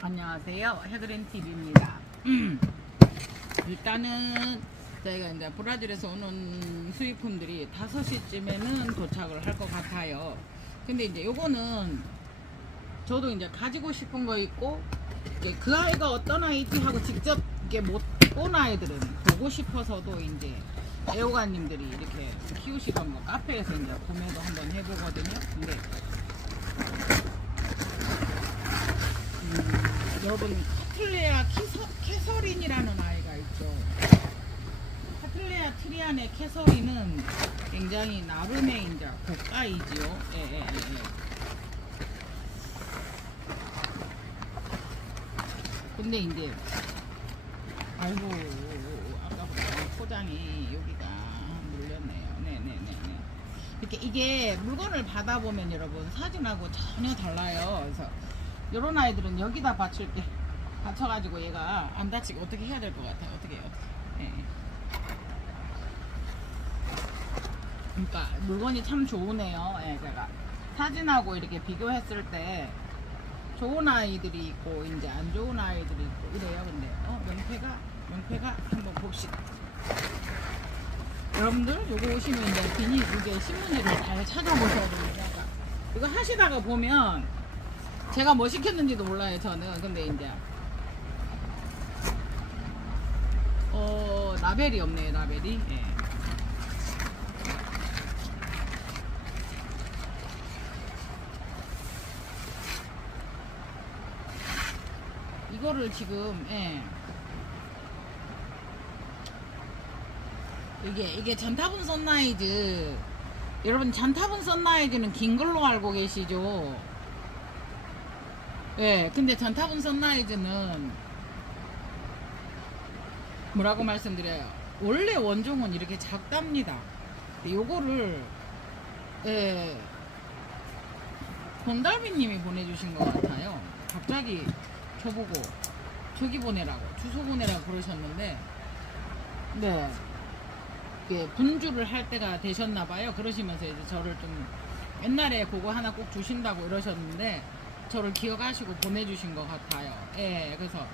안녕하세요. 해그린TV입니다. 일단은 저희가 이제 브라질에서 오는 수입품들이 5시쯤에는 도착을 할 것 같아요. 근데 이제 요거는 저도 이제 가지고 싶은 거 있고, 이제 그 아이가 어떤 아이지 하고 직접 이렇게 못 본 아이들은 보고 싶어서도 이제 애호가님들이 이렇게 키우시던 거 카페에서 이제 구매도 한번 해보거든요. 근데 여러분, 카틀레아 캐서린이라는 아이가 있죠. 카틀레아 트리안의 캐서린은 굉장히 나름의 이제 고가이지요. 예. 근데 이제 아이고, 아까보다 포장이 여기가 물렸네요. 네네네. 이렇게 이게 물건을 받아보면 여러분 사진하고 전혀 달라요. 그래서 요런 아이들은 여기다 받쳐가지고 얘가 안 다치게 어떻게 해야 될 것 같아요. 어떻게 해요? 예. 그러니까 물건이 참 좋으네요. 예, 제가 사진하고 이렇게 비교했을 때 좋은 아이들이 있고 이제 안 좋은 아이들이 있고 이래요. 근데 명패가 한번 봅시다. 여러분들 요거 오시면 이제 비닐 이게 신문지를 잘 찾아보셔야 됩니다. 이거 하시다가 보면 제가 뭐 시켰는지도 몰라요. 저는 근데 이제 라벨이 없네요. 라벨이. 예. 이거를 지금 이게 잔타분 선라이즈, 여러분 잔타분 선라이즈는 긴 걸로 알고 계시죠? 예, 근데 잔타분 선라이즈는 뭐라고 말씀드려요? 원래 원종은 이렇게 작답니다. 요거를 권달비님이 보내주신 것 같아요. 갑자기 저보고 저기 보내라고, 주소 보내라고 그러셨는데, 네, 이게 분주를 할 때가 되셨나봐요. 그러시면서 이제 저를 좀 옛날에 그거 하나 꼭 주신다고 이러셨는데 저를 기억하시고 보내주신 것 같아요. 예, 그래서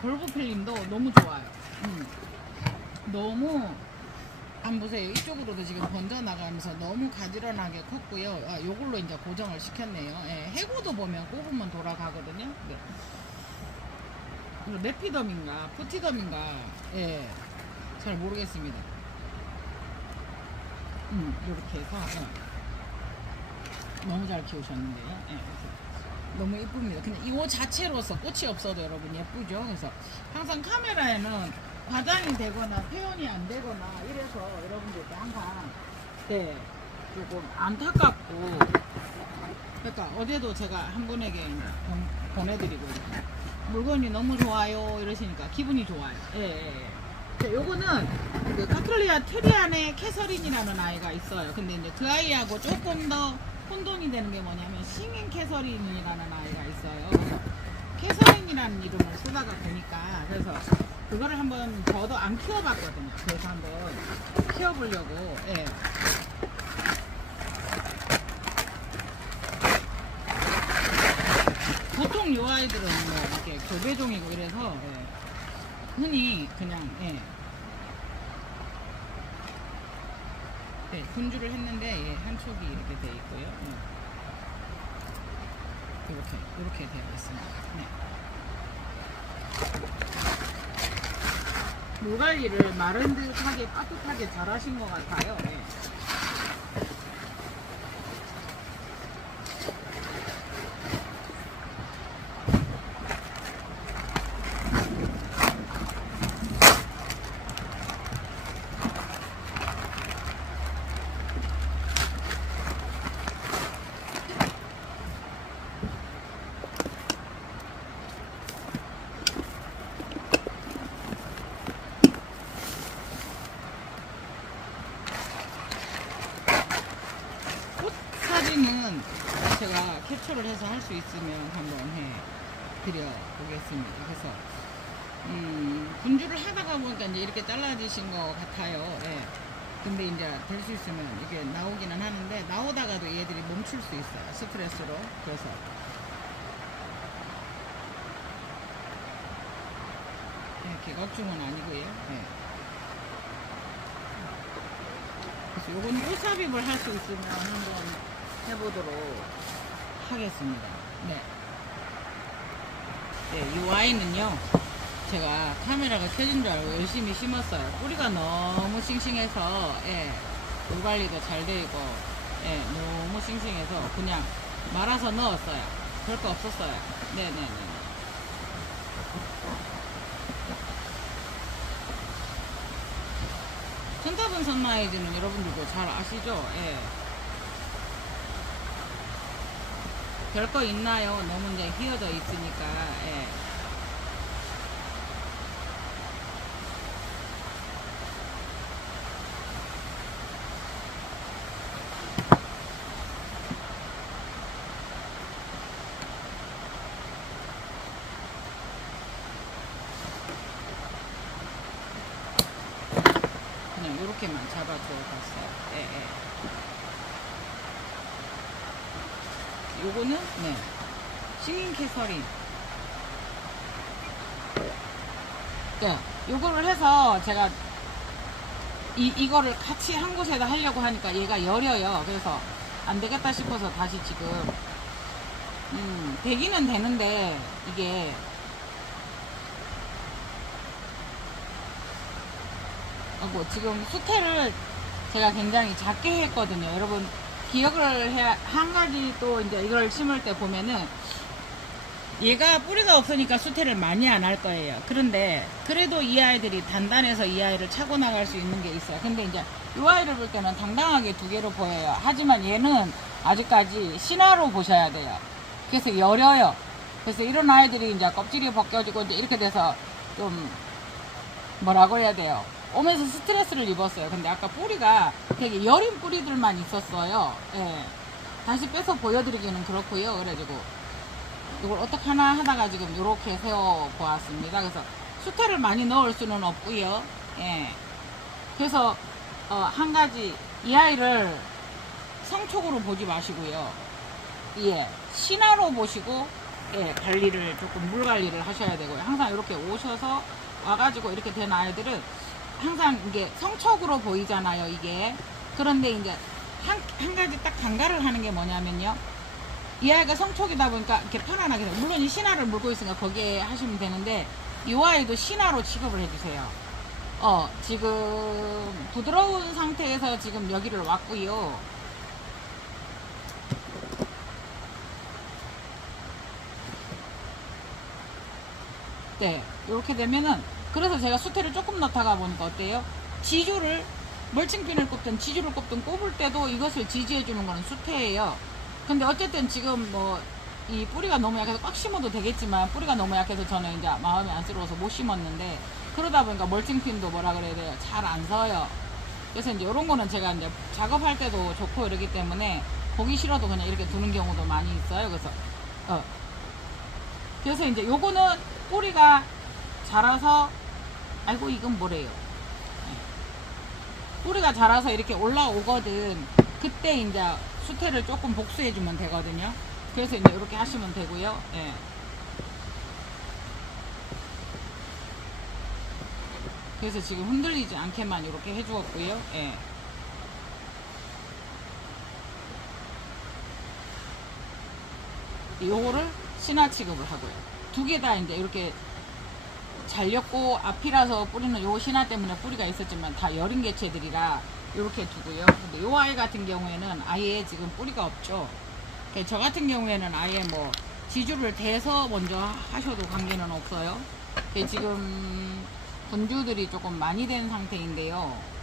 볼보 필름도 너무 좋아요. 너무 안 보세요. 이쪽으로도 지금 번져 나가면서 너무 가지런하게 컸고요. 요걸로 이제 고정을 시켰네요. 예, 해고도 보면 꼽으면 돌아가거든요. 네. 레피덤인가 푸티덤인가, 예, 잘 모르겠습니다. 이렇게 해서 너무 잘 키우셨는데요. 예, 너무 예쁩니다. 근데 이 옷 자체로서 꽃이 없어도 여러분 예쁘죠. 그래서 항상 카메라에는 과장이 되거나 표현이 안 되거나 이래서 여러분들께 항상 조금 안타깝고, 그러니까 어제도 제가 한 분에게 보내드리고 이렇게 물건이 너무 좋아요 이러시니까 기분이 좋아요. 자, 요거는 그 카틀리아 트리안의 캐서린이라는 아이가 있어요. 근데 이제 그 아이하고 조금 더 혼동이 되는 게 뭐냐면 싱잉 캐서린이라는 아이가 있어요. 그래서 캐서린이라는 이름을 쓰다가 보니까, 그래서 그거를 한번 저도 안 키워봤거든요. 그래서 한번 키워보려고. 보통 요 아이들은 뭐 이렇게 교배종이고 이래서 흔히 그냥 분주를 했는데 한 촉이 이렇게 돼 있고요. 이렇게 되어 있습니다. 물 관리를 마른 듯하게 따뜻하게 잘 하신 것 같아요. 꽃 사진은 제가 캡처를 해서 할 수 있으면 한번 드려 보겠습니다. 그래서 분주를 하다가 보니까 이제 이렇게 잘라지신 것 같아요. 근데 이제 될 수 있으면 이게 나오기는 하는데, 나오다가도 얘들이 멈출 수 있어요. 스트레스로. 그래서 개각중은 아니고요. 네. 그래서 요건 꽃 삽입을 할 수 있으면 한번 해보도록 하겠습니다. 네. 네, 이 와인은요, 제가 카메라가 켜진 줄 알고 열심히 심었어요. 뿌리가 너무 싱싱해서, 예, 물 관리도 잘 되고, 예, 너무 싱싱해서 그냥 말아서 넣었어요. 별거 없었어요. 네네네. 천타분 선라이즈는 여러분들도 잘 아시죠? 예. 별거 있나요? 너무 이제 휘어져 있으니까, 예. 그냥 요렇게만 잡아줘 봤어요. 예, 예. 요거는, 네. 싱잉 캐서린. 네. 요거를 해서 제가 이거를 같이 한 곳에다 하려고 하니까 얘가 여려요. 그래서 안 되겠다 싶어서 다시 지금, 되기는 되는데, 이게, 지금 수태를 제가 굉장히 작게 했거든요. 여러분, 기억을 해야, 한 가지 또 이제 이걸 심을 때 보면은, 얘가 뿌리가 없으니까 수태를 많이 안 할 거예요. 그런데 그래도 이 아이들이 단단해서 이 아이를 차고 나갈 수 있는 게 있어요. 근데 이제 이 아이를 볼 때는 당당하게 두 개로 보여요. 하지만 얘는 아직까지 신화로 보셔야 돼요. 그래서 여려요. 그래서 이런 아이들이 이제 껍질이 벗겨지고 이제 이렇게 돼서 좀 뭐라고 해야 돼요. 오면서 스트레스를 입었어요. 근데 아까 뿌리가 되게 여린 뿌리들만 있었어요. 예. 다시 빼서 보여드리기는 그렇고요. 그래가지고 이걸 어떡하나 하다가 지금 이렇게 세워 보았습니다. 그래서 수태를 많이 넣을 수는 없고요. 예. 그래서 한 가지 이 아이를 성촉으로 보지 마시고요. 예. 신화로 보시고 예, 관리를 조금 물 관리를 하셔야 되고요. 항상 이렇게 오셔서 와가지고 이렇게 된 아이들은 항상 이게 성촉으로 보이잖아요. 이게 그런데 이제 한 가지 딱 간과를 하는 게 뭐냐면요. 이 아이가 성촉이다 보니까 이렇게 편안하게 물론 이 신화를 물고 있으니까 거기에 하시면 되는데 이 아이도 신화로 취급을 해주세요. 지금 부드러운 상태에서 지금 여기를 왔고요. 네, 이렇게 되면은 그래서 제가 수태를 조금 넣다가 보니까 어때요? 지주를 멀칭핀을 꼽든 지주를 꼽든 꼽을 때도 이것을 지지해 주는 거는 수태예요. 근데 어쨌든 지금 뭐 이 뿌리가 너무 약해서 꽉 심어도 되겠지만 뿌리가 너무 약해서 저는 이제 마음이 안쓰러워서 못 심었는데 그러다 보니까 멀칭핀도 뭐라 그래야 돼요? 잘 안 서요. 그래서 이제 이런 거는 제가 이제 작업할 때도 좋고 이러기 때문에 보기 싫어도 그냥 이렇게 두는 경우도 많이 있어요. 그래서 이제 요거는 뿌리가 자라서 아이고 이건 뭐래요? 뿌리가 자라서 이렇게 올라오거든. 그때 이제 수태를 조금 복수해주면 되거든요. 그래서 이제 이렇게 하시면 되고요. 예. 그래서 지금 흔들리지 않게만 이렇게 해주었고요. 예. 요거를 신화 취급을 하고요. 두 개 다 이제 이렇게 잘렸고 앞이라서 뿌리는 요 신화 때문에 뿌리가 있었지만 다 여린 개체들이라 이렇게 두고요. 근데 요 아이 같은 경우에는 아예 지금 뿌리가 없죠. 저 같은 경우에는 아예 뭐 지주를 대서 먼저 하셔도 관계는 없어요. 지금 분주들이 조금 많이 된 상태인데요.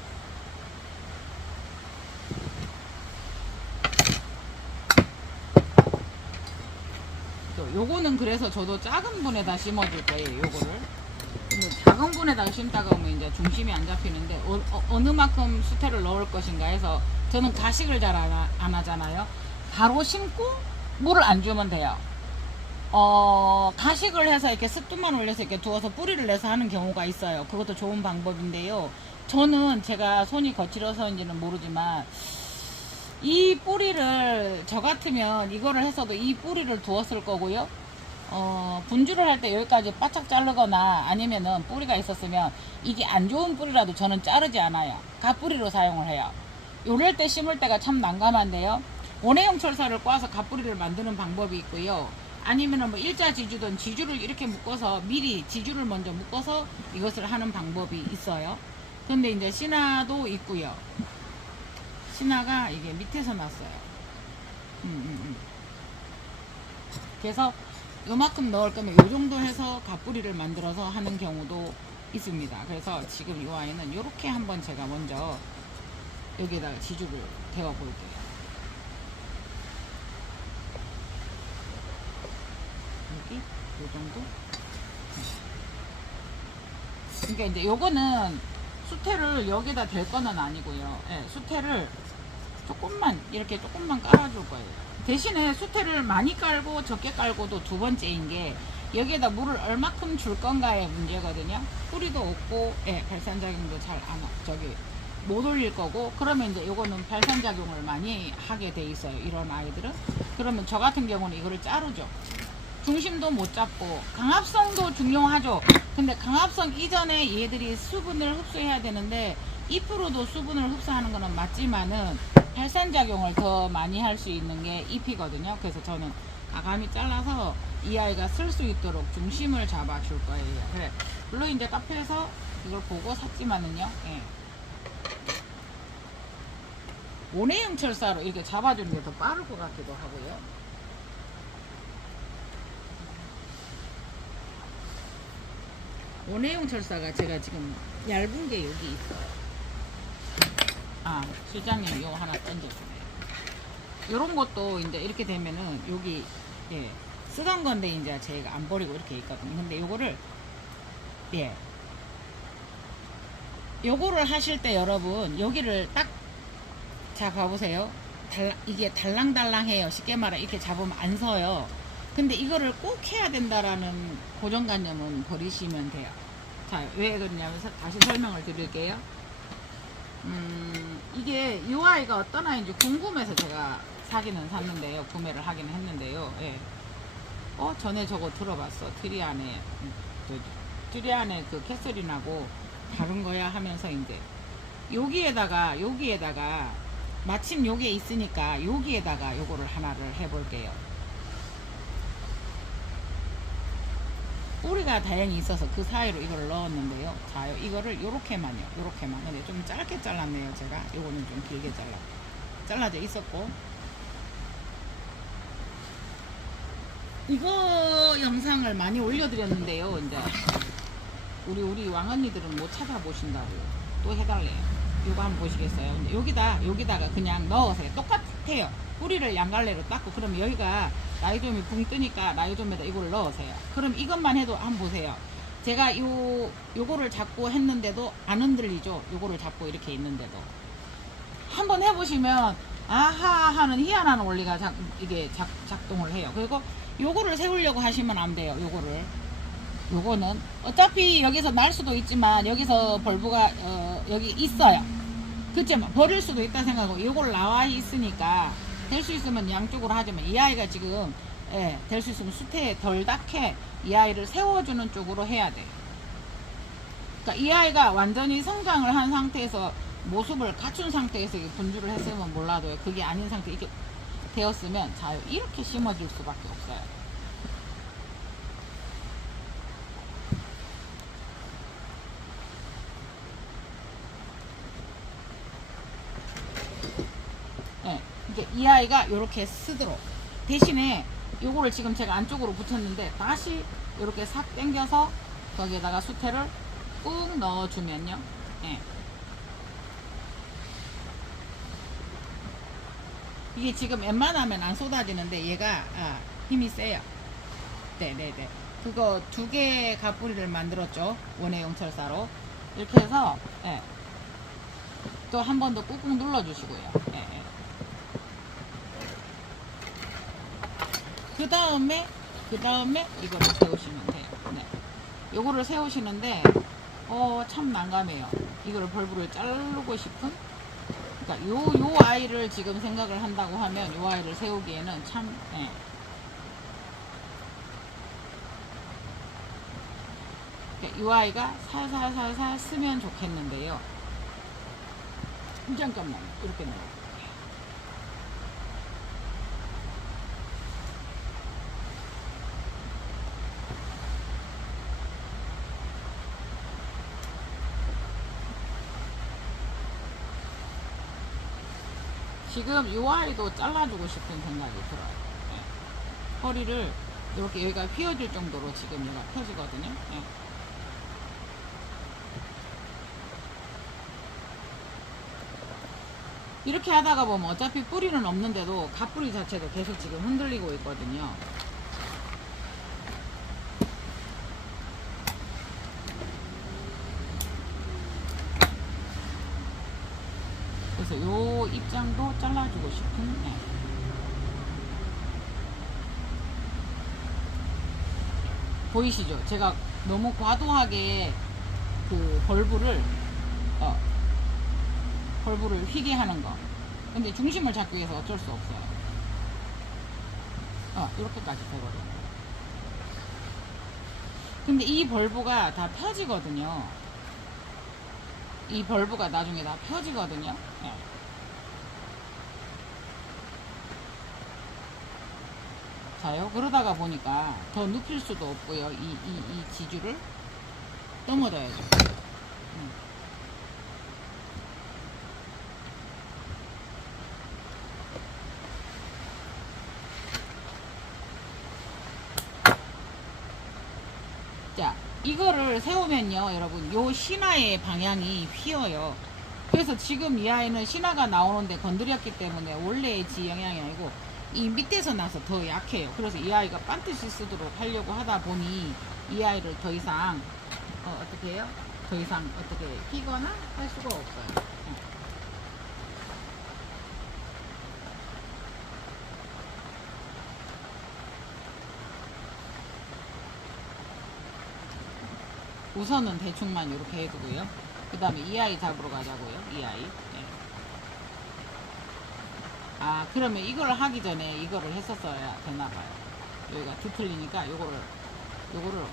요거는 그래서 저도 작은 분에다 심어줄 거예요. 요거를. 근데 작은 분에다 심다가 오면 이제 중심이 안 잡히는데 어느 만큼 수태를 넣을 것인가 해서 저는 가식을 잘 안 하잖아요. 바로 심고 물을 안 주면 돼요. 가식을 해서 이렇게 습도만 올려서 이렇게 두어서 뿌리를 내서 하는 경우가 있어요. 그것도 좋은 방법인데요. 저는 제가 손이 거칠어서인지는 모르지만 이 뿌리를 저 같으면 이거를 했어도 이 뿌리를 두었을 거고요. 분주를 할 때 여기까지 바짝 자르거나 아니면은 뿌리가 있었으면 이게 안 좋은 뿌리라도 저는 자르지 않아요. 갓뿌리로 사용을 해요. 요럴 때 심을 때가 참 난감한데요. 원해용 철사를 꽈서 갓뿌리를 만드는 방법이 있고요. 아니면은 뭐 일자 지주든 지주를 이렇게 묶어서 미리 지주를 먼저 묶어서 이것을 하는 방법이 있어요. 근데 이제 신화도 있고요. 신화가 이게 밑에서 났어요. 그래서 요만큼 넣을 거면 요 정도 해서 갓뿌리를 만들어서 하는 경우도 있습니다. 그래서 지금 이 아이는 이렇게 한번 제가 먼저 여기에다가 지주를 데워 볼게요. 여기 요 정도. 그러니까 이제 요거는 수태를 여기다 댈 거는 아니고요. 예, 수태를 조금만 이렇게 조금만 깔아줄 거예요. 대신에 수태를 많이 깔고 적게 깔고도 두 번째인 게 여기에다 물을 얼마큼 줄 건가의 문제거든요. 뿌리도 없고, 예, 발산작용도 잘 안, 못 올릴 거고, 그러면 이제 요거는 발산작용을 많이 하게 돼 있어요. 이런 아이들은. 그러면 저 같은 경우는 이거를 자르죠. 중심도 못 잡고, 강합성도 중요하죠. 근데 강합성 이전에 얘들이 수분을 흡수해야 되는데, 2%도 수분을 흡수하는 거는 맞지만은, 발산작용을 더 많이 할 수 있는 게 잎이거든요. 그래서 저는 가감이 잘라서 이 아이가 쓸 수 있도록 중심을 잡아 줄 거예요. 그래. 물론 이제 카페에서 이걸 보고 샀지만은요. 예. 원해용 철사로 이렇게 잡아주는 게 더 빠를 것 같기도 하고요. 원해용 철사가 제가 지금 얇은 게 여기 있어요. 아, 실장님 이거 하나 던져주네요. 요런 것도 이제 이렇게 되면은 여기, 예, 쓰던 건데 이제 제가 안 버리고 이렇게 있거든요. 근데 요거를, 예, 요거를 하실 때 여러분 여기를 딱, 자 봐보세요. 이게 달랑달랑해요. 쉽게 말해 이렇게 잡으면 안 서요. 근데 이거를 꼭 해야 된다라는 고정관념은 버리시면 돼요. 자, 왜 그러냐면 다시 설명을 드릴게요. 이게 이 아이가 어떤 아이인지 궁금해서 제가 사기는 샀는데요. 구매를 하기는 했는데요. 예. 전에 저거 들어봤어. 트리안에 그 캐서린하고 다른 거야 하면서 이제 여기에다가 마침 요게 있으니까 여기에다가 요거를 하나를 해볼게요. 뿌리가 다행히 있어서 그 사이로 이걸 넣었는데요. 자, 이거를 요렇게만요. 요렇게만. 근데 좀 짧게 잘랐네요. 제가 요거는 좀 길게 잘라져 있었고, 이거 영상을 많이 올려드렸는데요. 이제 우리 왕언니들은 못 찾아보신다고 또 해달래요. 요거 한번 보시겠어요? 여기다가 그냥 넣으세요. 똑같아요. 뿌리를 양갈래로 닦고, 그러면 여기가 라이좀이 붕 뜨니까 라이좀에다 이걸 넣으세요. 그럼 이것만 해도 한번 보세요. 제가 요거를 잡고 했는데도 안 흔들리죠. 요거를 잡고 이렇게 있는데도 한번 해보시면 아하 하는 희한한 원리가 이게 작동을 해요. 그리고 요거를 세우려고 하시면 안 돼요. 요거는 어차피 여기서 날 수도 있지만 여기서 벌브가 여기 있어요. 그치만 버릴 수도 있다 생각하고 요걸 나와 있으니까 될 수 있으면 양쪽으로 하지만 이 아이가 지금, 예, 될 수 있으면 수태에 덜 닿게 이 아이를 세워주는 쪽으로 해야 돼요. 그러니까 이 아이가 완전히 성장을 한 상태에서 모습을 갖춘 상태에서 분주를 했으면 몰라도 그게 아닌 상태 이렇게 되었으면 자 이렇게 심어질 수밖에 없어요. 네, 이게 이 아이가 이렇게 쓰도록 대신에 요거를 지금 제가 안쪽으로 붙였는데 다시 이렇게 싹 당겨서 거기에다가 수태를 꾹 넣어주면요. 네. 이게 지금 웬만하면 안 쏟아지는데 얘가 힘이 세요. 네네네. 그거 2개 갓뿌리를 만들었죠. 원해용 철사로. 이렇게 해서, 예. 또 한 번 더 꾹꾹 눌러주시고요. 예, 예. 그 다음에 이거를 세우시면 돼요. 네. 요거를 세우시는데, 참 난감해요. 이거를 벌브를 자르고 싶은? 그러니까 요 아이를 지금 생각을 한다고 하면 요 아이를 세우기에는 참, 예. 이 아이가 살살살살 쓰면 좋겠는데요. 잠깐만 이렇게 넣어. 지금 이 아이도 잘라주고 싶은 생각이 들어요. 네. 허리를 이렇게 여기가 휘어질 정도로 지금 얘가 펴지거든요. 네. 이렇게 하다가 보면 어차피 뿌리는 없는데도 갓뿌리 자체도 계속 지금 흔들리고 있거든요. 그래서 요 입장도 잘라주고 싶은. 네. 보이시죠? 제가 너무 과도하게 그 벌브를 휘게 하는 거. 근데 중심을 잡기 위해서 어쩔 수 없어요. 이렇게까지 되거든요. 근데 이 벌브가 다 펴지거든요. 이 벌브가 나중에 다 펴지거든요. 네. 자요. 그러다가 보니까 더 눕힐 수도 없고요. 이 지주를 넘어져야죠. 자, 이거를 세우면요, 여러분, 요 신화의 방향이 휘어요. 그래서 지금 이 아이는 신화가 나오는데 건드렸기 때문에 원래의 지 영향이 아니고 이 밑에서 나서 더 약해요. 그래서 이 아이가 반드시 쓰도록 하려고 하다 보니 이 아이를 더 이상 어떻게 해요? 더 이상 어떻게 휘거나 할 수가 없어요. 우선은 대충만 이렇게 해두고요. 그 다음에 이 아이 잡으러 가자고요. 이 아이. 네. 아, 그러면 이걸 하기 전에 이거를 했었어야 되나봐요. 여기가 뒤틀리니까 요거를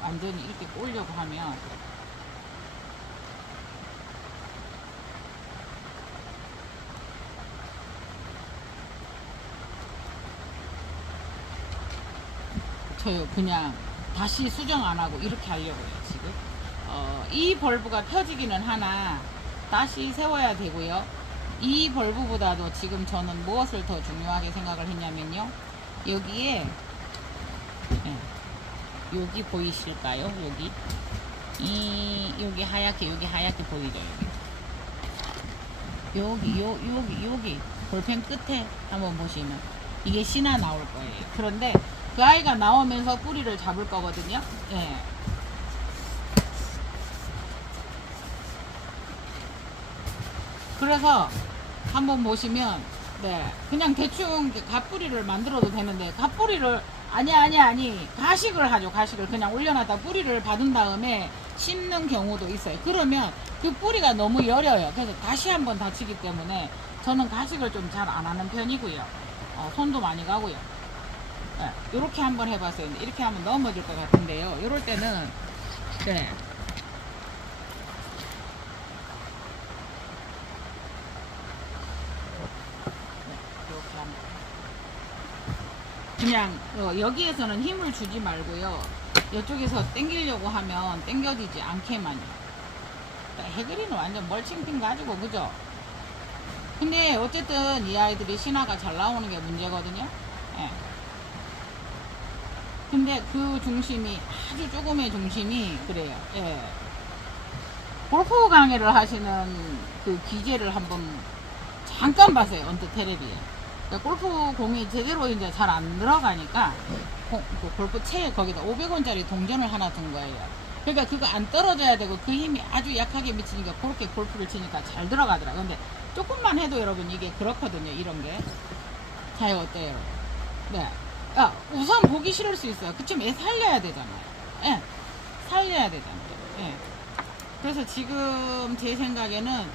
완전히 이렇게 꼬려고 하면 저요 그냥 다시 수정 안 하고 이렇게 하려고요 지금. 이 벌브가 펴지기는 하나 다시 세워야 되고요. 이 벌브보다도 지금 저는 무엇을 더 중요하게 생각을 했냐면요, 여기에 여기 보이실까요? 여기 하얗게 보이죠? 여기 볼펜 끝에 한번 보시면 이게 신화 나올 거예요. 그런데 그 아이가 나오면서 뿌리를 잡을 거거든요. 예. 그래서 한번 보시면, 네, 그냥 대충 갓뿌리를 만들어도 되는데, 갓뿌리를 아니 가식을 하죠. 가식을 그냥 올려놨다 뿌리를 받은 다음에 심는 경우도 있어요. 그러면 그 뿌리가 너무 여려요. 그래서 다시 한번 다치기 때문에 저는 가식을 좀 잘 안 하는 편이고요. 손도 많이 가고요. 네, 이렇게 한번 해봤어요. 이렇게 하면 넘어질 것 같은데요. 이럴 때는 네. 그냥 여기에서는 힘을 주지 말고요, 이쪽에서 당기려고 하면 당겨지지 않게만요. 그러니까 해그리는 완전 멀칭핀 가지고, 그죠? 근데 어쨌든 이 아이들이 신화가 잘 나오는 게 문제거든요. 예. 근데 그 중심이 아주 조금의 중심이 그래요. 예. 골프 강의를 하시는 그 기재를 한번 잠깐 봤어요. 언뜻 텔레비에. 그러니까 골프 공이 제대로 이제 잘 안 들어가니까 그 골프 채에 거기다 500원짜리 동전을 하나 둔 거예요. 그러니까 그거 안 떨어져야 되고 그 힘이 아주 약하게 미치니까 그렇게 골프를 치니까 잘 들어가더라고요. 근데 조금만 해도 여러분 이게 그렇거든요. 이런 게. 자, 어때요? 네. 우선 보기 싫을 수 있어요. 그치만 얘 살려야 되잖아요. 예. 살려야 되잖아요. 예. 그래서 지금 제 생각에는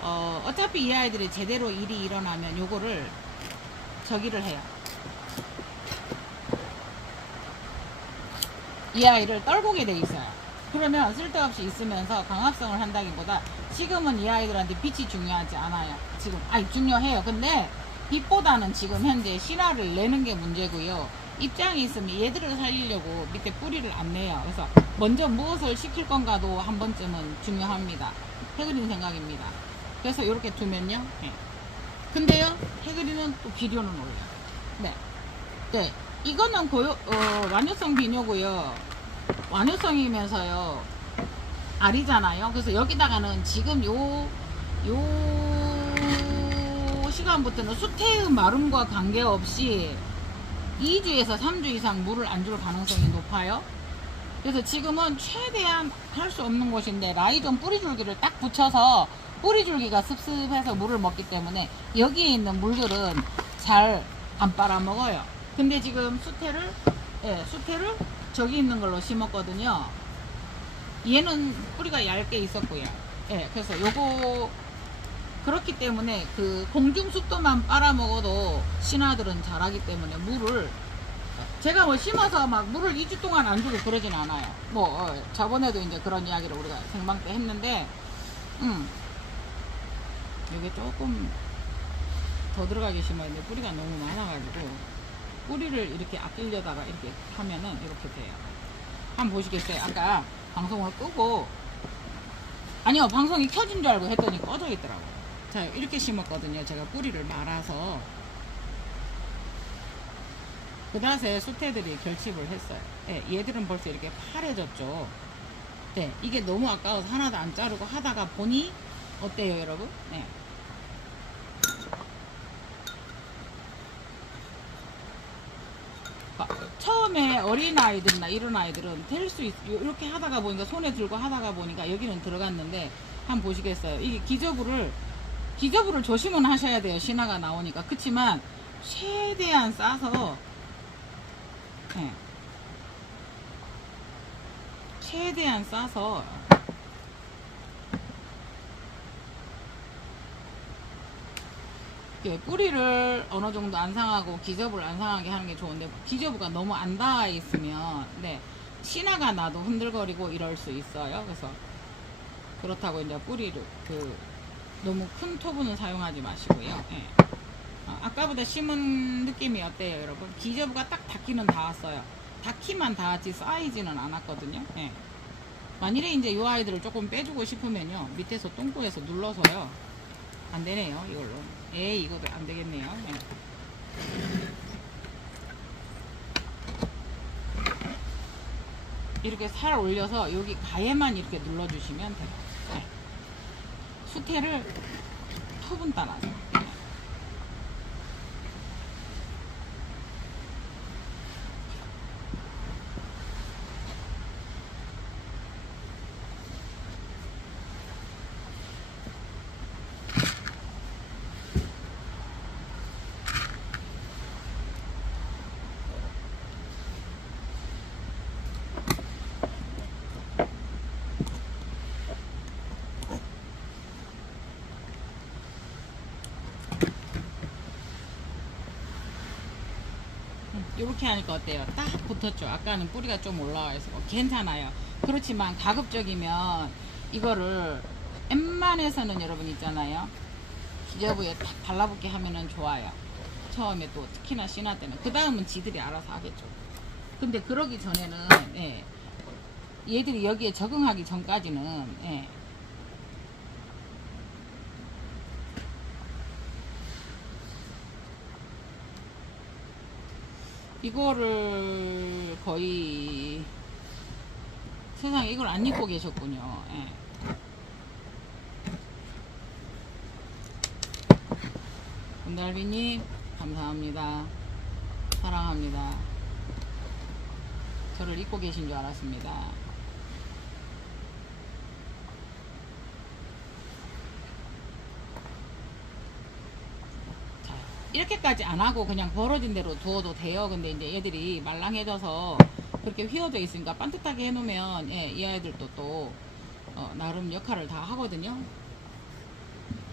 어차피 이 아이들이 제대로 일이 일어나면 요거를 저기를 해요. 이 아이를 떨구게 돼 있어요. 그러면 쓸데없이 있으면서 강압성을 한다기보다 지금은 이 아이들한테 빛이 중요하지 않아요. 지금 아니 중요해요. 근데 빛보다는 지금 현재 신화를 내는 게 문제고요. 입장이 있으면 얘들을 살리려고 밑에 뿌리를 안 내요. 그래서 먼저 무엇을 시킬 건가도 한 번쯤은 중요합니다. 해그린 생각입니다. 그래서 이렇게 두면요. 네. 근데요, 해그리는 또 비료는 올려요. 네. 네. 이거는 완효성 비료고요. 완효성이면서요. 알이잖아요. 그래서 여기다가는 지금 요 시간부터는 수태의 마름과 관계없이 2주에서 3주 이상 물을 안 줄 가능성이 높아요. 그래서 지금은 최대한 할 수 없는 곳인데 라이존 뿌리줄기를 딱 붙여서 뿌리줄기가 습습해서 물을 먹기 때문에 여기에 있는 물들은 잘 안 빨아먹어요. 근데 지금 수태를 저기 있는 걸로 심었거든요. 얘는 뿌리가 얇게 있었고요. 예, 그래서 요거 그렇기 때문에 그 공중 습도만 빨아먹어도 신화들은 자라기 때문에 물을 제가 뭐 심어서 막 물을 2주 동안 안 주고 그러진 않아요. 저번에도 이제 그런 이야기를 우리가 생방 때 했는데 이게 조금 더 들어가게 심었는데 뿌리가 너무 많아가지고 뿌리를 이렇게 아끼려다가 이렇게 하면은 이렇게 돼요. 한번 보시겠어요? 아까 방송을 끄고 아니요 방송이 켜진 줄 알고 했더니 꺼져 있더라고요. 자 이렇게 심었거든요. 제가 뿌리를 말아서 그다음에 수태들이 결집을 했어요. 네, 얘들은 벌써 이렇게 파래졌죠. 네, 이게 너무 아까워서 하나도 안 자르고 하다가 보니 어때요 여러분? 네. 처음에 어린아이들이나 이런 아이들은 될 수 있, 이렇게 하다가 보니까 손에 들고 하다가 보니까 여기는 들어갔는데 한번 보시겠어요? 이게 기저부를 조심은 하셔야 돼요. 신화가 나오니까. 그치만 최대한 싸서 네. 최대한 싸서 뿌리를 어느 정도 안 상하고 기저부를 안 상하게 하는 게 좋은데 기저부가 너무 안 닿아 있으면 네, 신화가 나도 흔들거리고 이럴 수 있어요. 그래서 그렇다고 이제 뿌리를 너무 큰 토분은 사용하지 마시고요. 네. 아까보다 심은 느낌이 어때요 여러분? 기저부가 딱 닿기는 닿았어요. 닿기만 닿았지 쌓이지는 않았거든요. 네. 만일에 이제 이 아이들을 조금 빼주고 싶으면요 밑에서 똥꼬에서 눌러서요 안 되네요 이걸로. 에이 이거 안 되겠네요. 네. 이렇게 살 올려서 여기 가에만 이렇게 눌러주시면 돼요. 네. 수태를 토분 따라서. 이렇게 하니까 어때요? 딱 붙었죠. 아까는 뿌리가 좀 올라와 있어 괜찮아요. 그렇지만 가급적이면 이거를 웬만해서는 여러분 있잖아요 기저부에 딱 달라붙게 하면은 좋아요. 처음에 또 특히나 신화 때는 그 다음은 지들이 알아서 하겠죠. 근데 그러기 전에는 예, 얘들이 여기에 적응하기 전까지는 예, 이거를 거의 세상에 이걸 안 입고 계셨군요. 예. 은달비님 감사합니다. 사랑합니다. 저를 입고 계신 줄 알았습니다. 자, 이렇게까지 안 하고 그냥 벌어진 대로 두어도 돼요. 근데 이제 얘들이 말랑해져서 그렇게 휘어져 있으니까 반듯하게 해놓으면 예, 이 아이들도 또 나름 역할을 다 하거든요.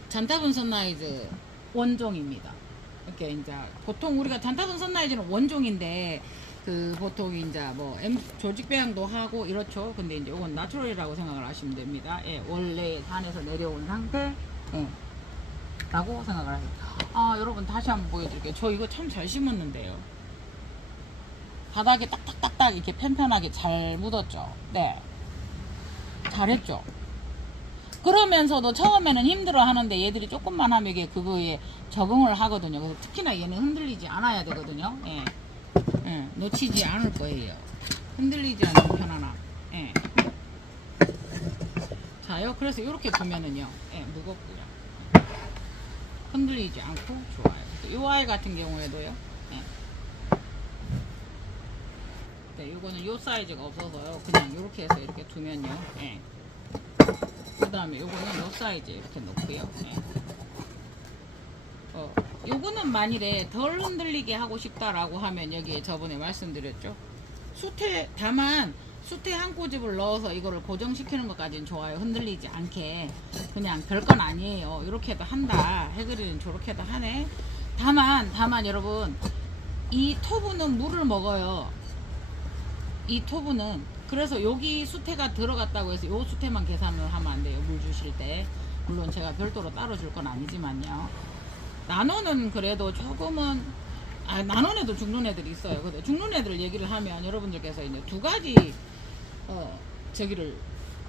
잔타분 선라이즈 원종입니다. 이렇게 이제 보통 우리가 잔타분 선라이즈는 원종인데 그 보통 이제 뭐 조직 배양도 하고 이렇죠. 근데 이제 이건 나추럴이라고 생각을 하시면 됩니다. 예, 원래 산에서 내려온 상태. 예. 라고 생각을 하세요. 아, 여러분 다시 한번 보여드릴게요. 저 이거 참 잘 심었는데요. 바닥에 딱딱딱딱 이렇게 편편하게 잘 묻었죠. 네. 잘했죠. 그러면서도 처음에는 힘들어 하는데 얘들이 조금만 하면 이게 그거에 적응을 하거든요. 그래서 특히나 얘는 흔들리지 않아야 되거든요. 예. 예. 놓치지 않을 거예요. 흔들리지 않는 편안함. 예. 자요. 그래서 이렇게 보면은요. 예, 무겁고요. 흔들리지 않고 좋아요. 이 아이 같은 경우에도요. 예. 네, 요거는 요 사이즈가 없어서요. 그냥 이렇게 해서 이렇게 두면요. 예. 그 다음에 요거는 요 사이즈 이렇게 놓고요. 예. 요거는 만일에 덜 흔들리게 하고 싶다라고 하면 여기에 저번에 말씀드렸죠. 다만 수태 한 꼬집을 넣어서 이거를 고정시키는 것까지는 좋아요. 흔들리지 않게. 그냥 별건 아니에요. 이렇게도 한다. 해그리는 저렇게도 하네. 다만 여러분, 이 토브는 물을 먹어요. 이 토브는. 그래서 여기 수태가 들어갔다고 해서 요 수태만 계산을 하면 안 돼요. 물 주실 때. 물론 제가 별도로 따로 줄 건 아니지만요. 나노는 그래도 조금은, 나노에도 죽는 애들이 있어요. 근데 죽는 애들 얘기를 하면 여러분들께서 이제 두 가지 저기를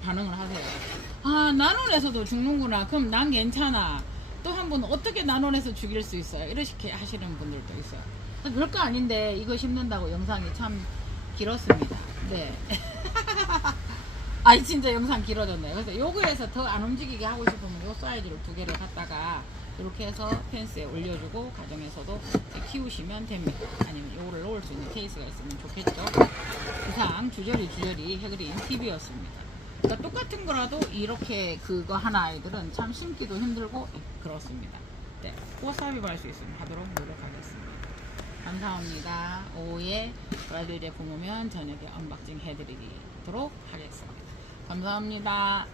반응을 하세요. 아, 나논에서도 죽는구나. 그럼 난 괜찮아. 또 한 분 어떻게 나논에서 죽일 수 있어요? 이렇게 하시는 분들도 있어요. 별거 아닌데 이거 심는다고 영상이 참 길었습니다. 네. 아이 진짜 영상 길어졌네요. 그래서 요거에서 더 안 움직이게 하고 싶으면 요 사이즈를 두 개를 갖다가 이렇게 해서 펜스에 올려주고 가정에서도 키우시면 됩니다. 아니면 요거를 놓을 수 있는 케이스가 있으면 좋겠죠. 이상 주저리 해그린 TV였습니다. 그러니까 똑같은 거라도 이렇게 그거 하나 아이들은 참 심기도 힘들고 그렇습니다. 네, 꽃삽입 할 수 있으면 하도록 노력하겠습니다. 감사합니다. 오후에 브라질 제품 오면 저녁에 언박싱 해드리도록 하겠습니다. 감사합니다.